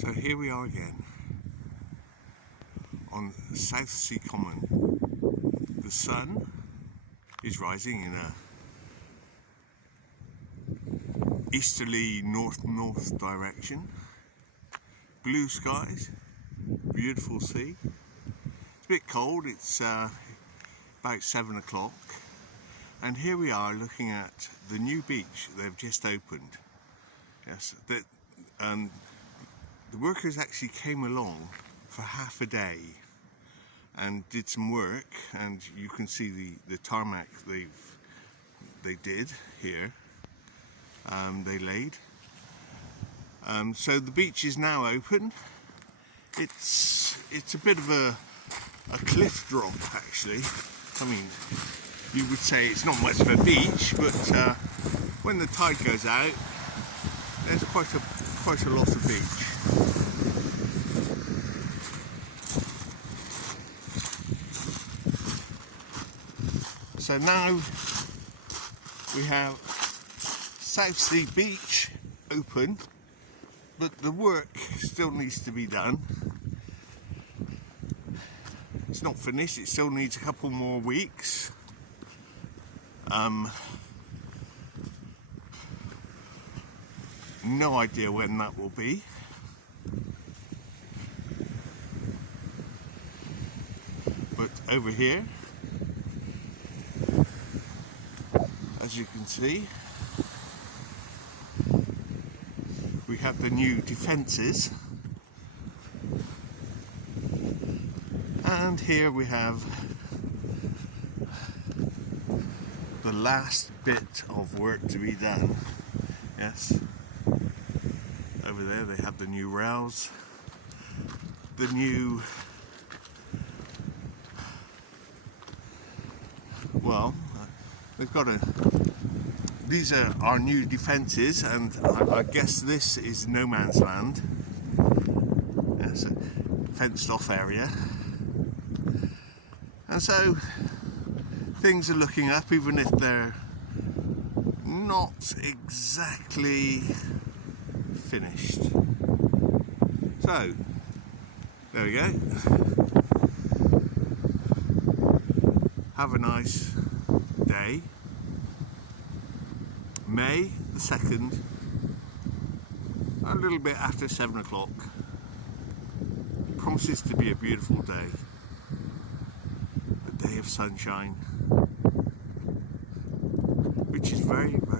So here we are again on Southsea Common. The sun is rising in a easterly north-north direction. Blue skies, beautiful sea. It's a bit cold, it's about 7 o'clock. And here we are looking at the new beach they've just opened. Yes, the workers actually came along for half a day and did some work, and you can see the tarmac they did here. They laid. So the beach is now open. It's a bit of a cliff drop actually. I mean, you would say it's not much of a beach, but when the tide goes out, there's quite a lot of beach. So now we have Southsea Beach open, but the work still needs to be done. It's not finished, it still needs a couple more weeks. No idea when that will be. But over here, as you can see, we have the new defences, and here we have the last bit of work to be done. Yes, over there they have the new rails, the new, well, they've got these are our new defences, and I guess this is no man's land. It's a fenced off area. And so things are looking up, even if they're not exactly finished. So, there we go. Have a nice day. May the 2nd, a little bit after 7 o'clock. Promises to be a beautiful day. A day of sunshine, which is very, very